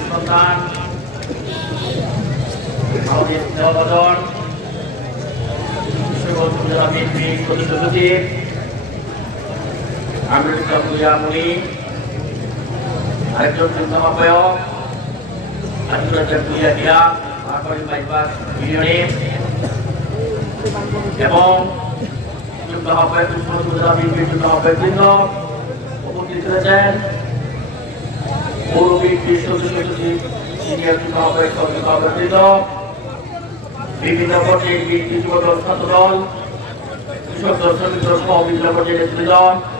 সন্তান আমাদের আমিরুল্লাহ পূজা মুনি, আরেকজন যুদ্ধ আহ্বায়ক আন্তর্জাতিক পূজা দিয়া আরবারি বাইপাস ইউনিয়নে এবং যুদ্ধ আহ্বায়ক জেলা বিএনপি যুদ্ধ আহ্বায়ক বৃন্দ উপস্থিত হয়েছেন পৌর বিএনপি সদস্য সচিব সিনিয়র যুদ্ধ আহ্বায়ক আহ্বায়ক বিভিন্ন পর্যায়ে কৃষক দল সহ বিভিন্ন পর্যায়ে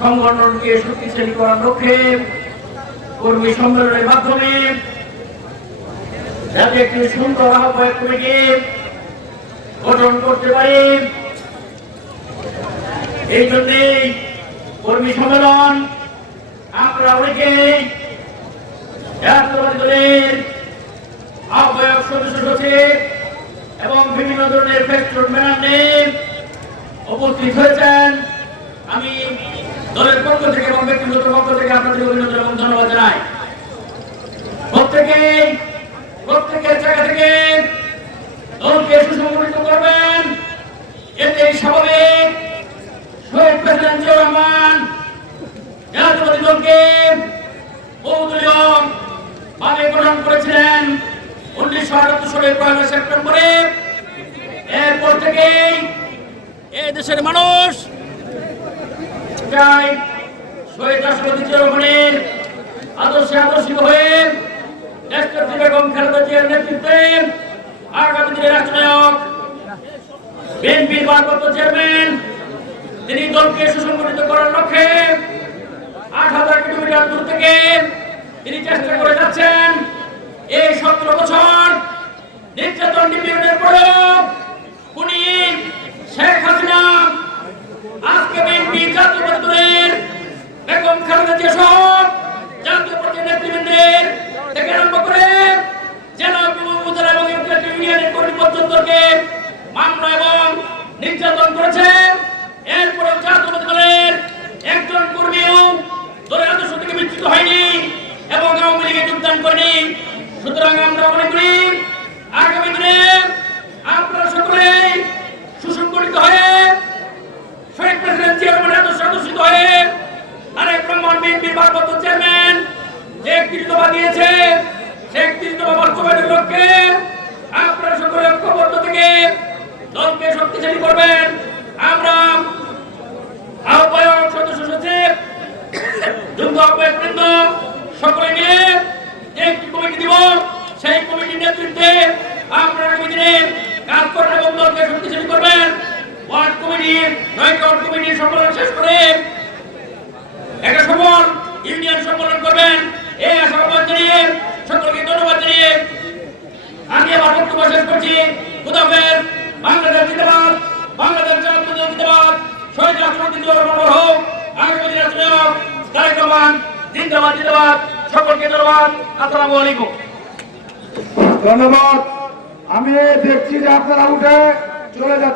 সংগঠনকে শক্তিশালী করার লক্ষ্যে কর্মী সম্মেলনের মাধ্যমে যাতে একটি সুন্দর আহ্বায়ক কমিটি গঠন করতে পারি। এই জন্যেই কর্মী সম্মেলন আমরা জাতীয়বাদী দলের আহ্বায়ক সদস্য সচিব এবং বিভিন্ন ধরনের ফ্যাক্টর ম্যানেজ উপস্থিত হয়েছেন। আমি দলের পক্ষ থেকে এবং ব্যক্তিগত পক্ষ থেকে আপনাদের অভিনন্দন এবং ধন্যবাদ জানাই। প্রত্যেকেই, প্রত্যেকের জায়গা থেকে দলকে সুসংগঠিত করবেন। এতে স্বাভাবিক। শহীদ প্রেসিডেন্ট জিয়াউর রহমান জাতীয়বাদী দলকে বহুদলীয় ভাবে গঠন করেছিলেন উনিশশো আটাত্তর সালের পয়লা সেপ্টেম্বরে। এরপর থেকেই এই দেশের মানুষ চাই তিনি দলকে সুসংগঠিত করার লক্ষ্যে আট হাজার কিলোমিটার দূর থেকে তিনি চেষ্টা করে যাচ্ছেন। এই সতেরো বছর নির্যাতন নিপীড়নের উনি শেখ হাসিনা আজকে বিএনপি জাতীয় দলের বেগম খালেদা জিয়া সহ জাতীয় পর্যায়ের নেতৃবৃন্দের থেকে আরম্ভ করে জেলা উপজেলা এবং ইউনিয়নের কর্মী পর্যন্তকে মামলা এবং নির্যাতন করেছে এরপরে জাতীয় দলের একজন কর্মীও দলের আদর্শ থেকে বিচ্যুত হয়নি এবং আওয়ামী লীগে যোগদান করেনি সুতরাং আমরা মনে করি আগামী দিনে আপনারা সকলে সুসংগঠিত হয়ে শহীদ প্রেসিডেন্ট চেয়ারম্যান আদর্শ আদর্শিত হয়ে আরেক ব্রহ্মণ বিএনপির ভারপ্রাপ্ত চেয়ারম্যান যে একটি দফা দিয়েছে সে একটি দফা বাস্তবায়নের লক্ষ্যে আপনারা সকলে ঐক্যবদ্ধ থেকে দলকে শক্তিশালী করবেন আমরা আহ্বায়ক সদস্য সচিব যুদ্ধ আহ্বায়ক বৃন্দ সকলে মিলে যে একটি কমিটি দিব সেই কমিটির নেতৃত্বে আপনারা আগামী দিনে কাজ করবেন এবং দলকে শক্তিশালী করবেন ওয়ার্ড কমিটি নয় ওয়ার্ড কমিটির সম্মেলন শেষ করে একটা সফল ইউনিয়ন সম্মেলন করবেন এই আশাবাদ জানিয়ে সকলকে ধন্যবাদ জানিয়ে আমি আমার বক্তব্য শেষ করছি। খুদাফের বাংলাদেশ জিন্দাবাদ, বাংলাদেশ জাতীয় জিন্দাবাদ, শহীদ রাষ্ট্রপতি হোক, আগামী চুনাব তারেক রহমান জিন্দাবাদ জিন্দাবাদ। সকলকে ধন্যবাদ। আসসালামু আলাইকুম। ধন্যবাদ। আমি দেখছি যে আপনারা উঠে চলে যাচ্ছেন।